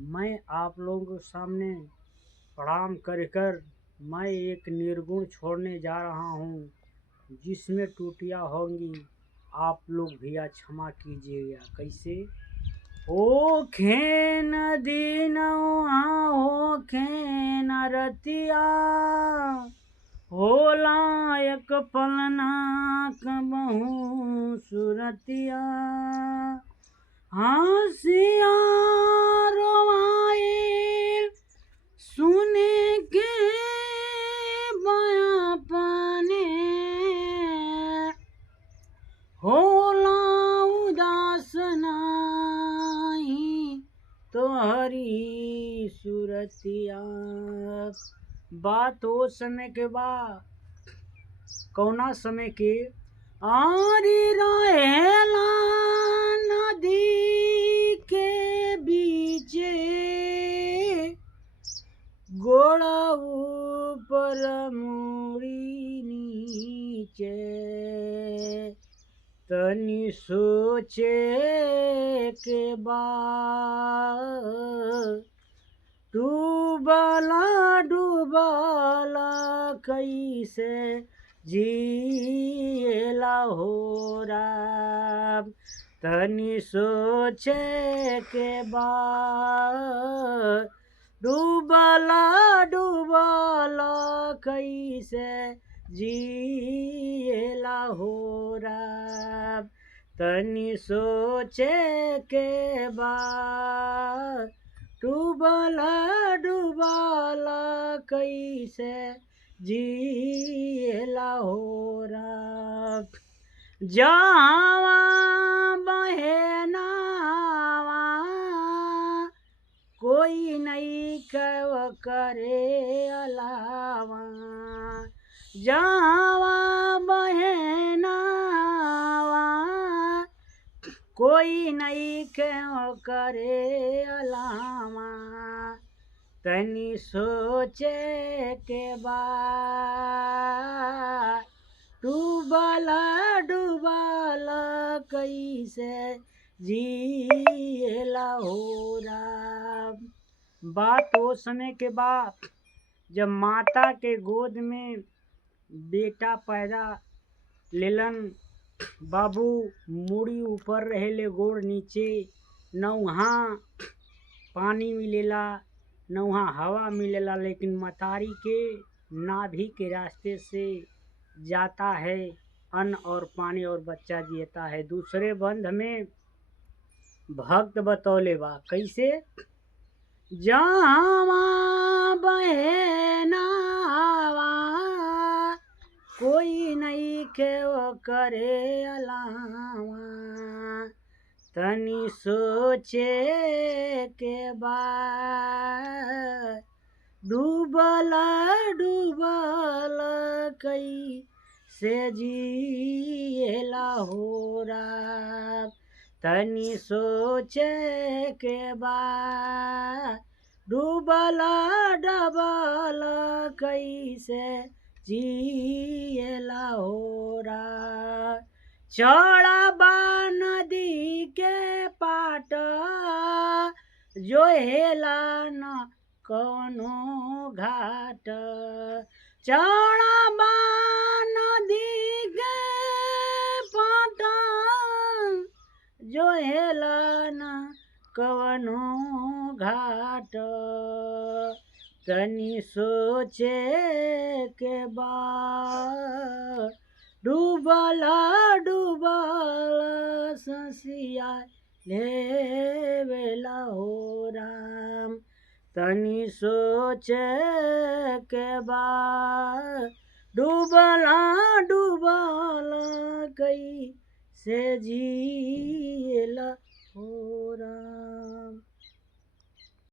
मैं आप लोगों के सामने प्रणाम कर मैं एक निर्गुण छोड़ने जा रहा हूँ, जिसमें त्रुटियाँ होंगी। आप लोग भैया क्षमा कीजिएगा। कैसे? होखे नदी नौआ होखे न रतिया, होला एक पलना कबहू सुरतिया। हंसिया रोवाइल सुने के बयापने, होला उदास नाही तोहरी सुरतिया। बात ओ समय के बाद कौना समय के आरी रहेला नदी के बीचे, गोड़ा ऊपर मुड़ी नीचे। तनी सोचे के बाद डूबला डूबला कैसे जिएला हो राम। तनी सोचे के बाद डूबला डूबला कैसे जिएला हो राम। तनी सोचे के बाद डूबला डूबला कैसे जिएला हो राम। जावा बहे नावा कोई नहीं कव करे अलावा। जावा बहे नावा कोई नहीं क्यों करे अलावा। तनी सोचे के बाद डूबला डूबला कैसे जिएला हो राम। बात वो समय के बाद जब माता के गोद में बेटा पैदा लेलन, बाबू मुड़ी ऊपर रहेले गोड़ नीचे, न वहाँ पानी मिलेला न वहाँ हवा मिलेला, लेकिन मतारी के नाभि के रास्ते से जाता है अन्न और पानी और बच्चा जीता है। दूसरे बंध में भक्त बतौले बा कैसे? जावा बहे नावा कोई नहीं के वो करे अलावा। तनी सोचे के बाद डूबला डूबला कैसे जिएला हो राम। तनी सोचे के बाद डूबला डबला कैसे जिएला हो राम। चढ़बा नदी के पाट जो हेला न कौनो घाट। चढ़बा नदी के पाट जो हेला न कौनो घाट। तनी सोचे के बाद डूबला डूबला ससिया लेवेला हो राम। तनी सोचे के बाद डूबला डूबला कैसे जिएला हो राम।